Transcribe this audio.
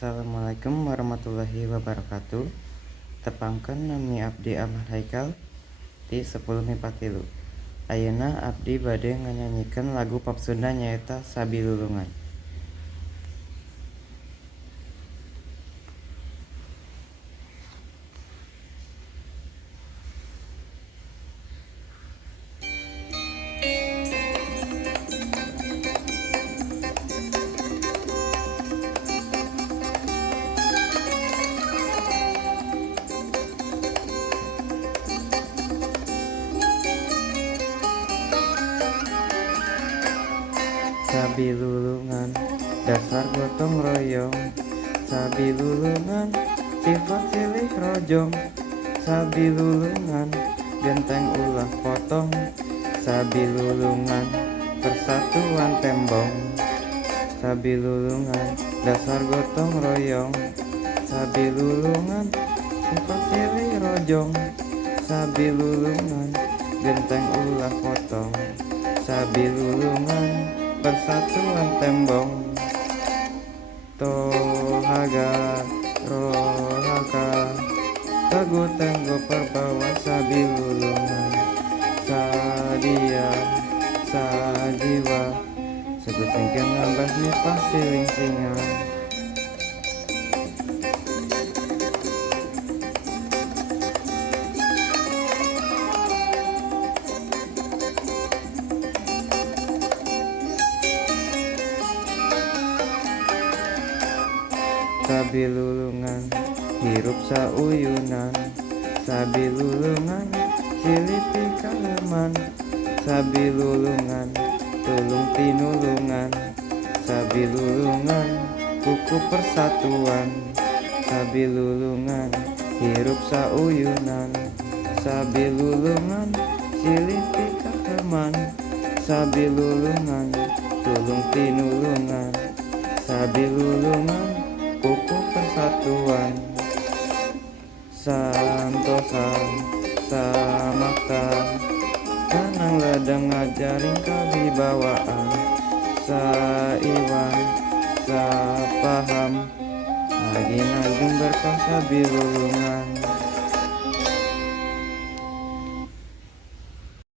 Assalamualaikum warahmatullahi wabarakatuh. Tepangkeun nami abdi Ahmad Haikal ti 10 Mimpa 3. Ayeuna abdi bade nganyanyikeun lagu pop Sunda nyaeta Sabilulungan. Sabilulungan, dasar gotong royong. Sabilulungan, sifat silih rojong. Sabilulungan, genteng ulah potong. Sabilulungan, persatuan tembong. Sabilulungan, dasar gotong royong. Sabilulungan, sifat silih rojong. Sabilulungan, genteng ulah potong. Sabilulungan, persatuan tembong. Tohaga rohaka, tagu tenggo perbawa. Sabilulungan, sadia sajiwa, segusingkeun ngambah nipah siling singa. Sabilulungan, hirup sauyunan. Sabilulungan, silih pikaleman. Sabilulungan, tulung tinulungan. Sabilulungan, kuku persatuan. Sabilulungan, hirup sauyunan. Sabilulungan, silih pikaleman. Sabilulungan, tulung tinulungan. Sabilulungan, kuku persatuan. Santosan samaktan, kanang ladang ngajaring kawibawaan. Saiwan sapaham, lagi najung berkah sabilulungan.